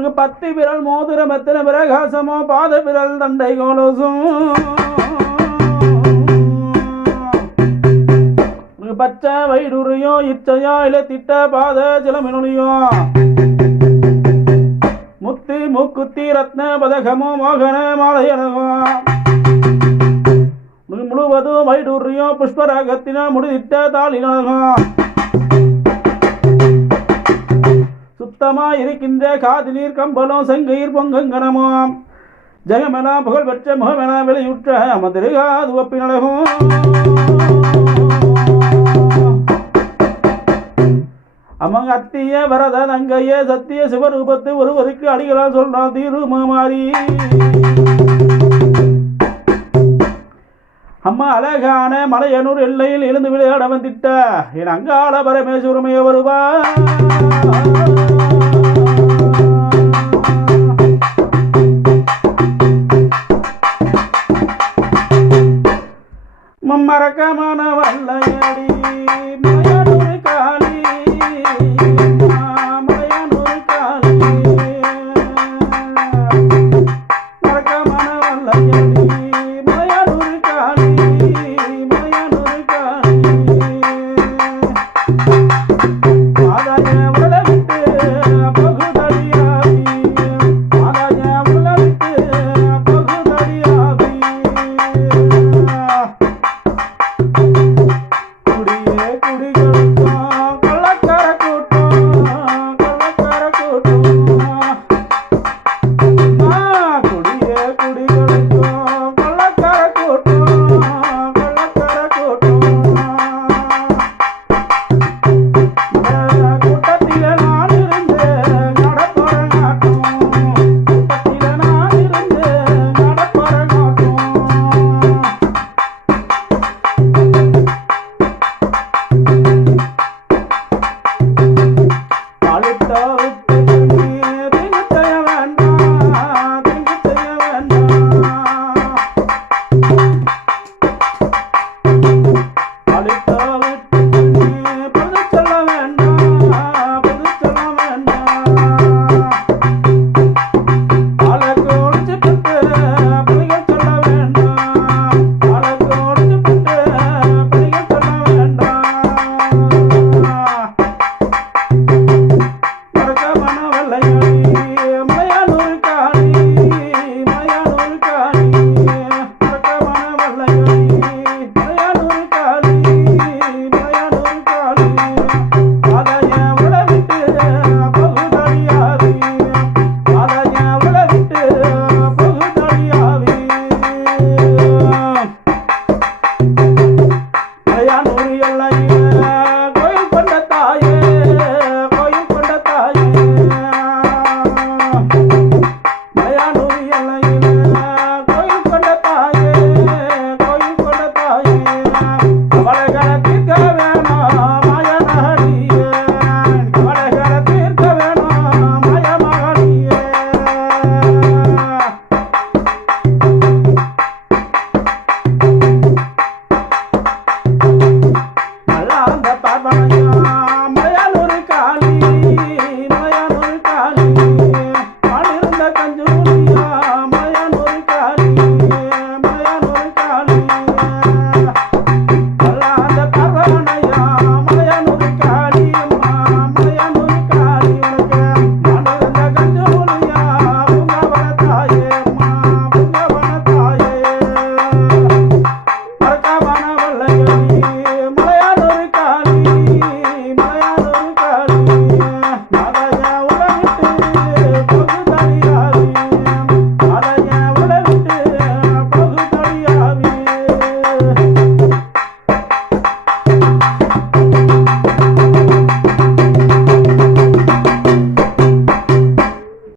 உனக்கு 10 விரல் மோதிரம் எத்தனை பிரகாசமோ பாத விரல் தண்டை கோலோசும் உனக்கு பச்சை வயிறுரையோ இச்சையா இல்லை திட்ட பாத ஜலமினொலியோ முத்தி மூக்குத்தி ரத்ன பதகமோ மோகன மாலையனகோ முழுவதும் வைடூரியோ புஷ்பராகத்தினா முடிதிட்ட தாளினகோ சுத்தமா இருக்கின்ற காதி நீர் கம்பலம் செங்கயிர் பொங்கங்கனமோ ஜெகமெனா புகழ் பெற்ற முகமெனா வெளியுற்ற மதுரைகாது ஒப்பினழகும் அமங்க அத்திய வரத நங்கைய சத்திய சிவரூபத்து ஒருவருக்கு அடிகளால் சொல்றான் தீருமாரி அம்மா அழகான மலையனூர் எல்லையில் எழுந்து விளையாட வந்திட்ட என் அங்காள பரமேஸ்வரமைய வருவா மறக்கமான வல்லையடி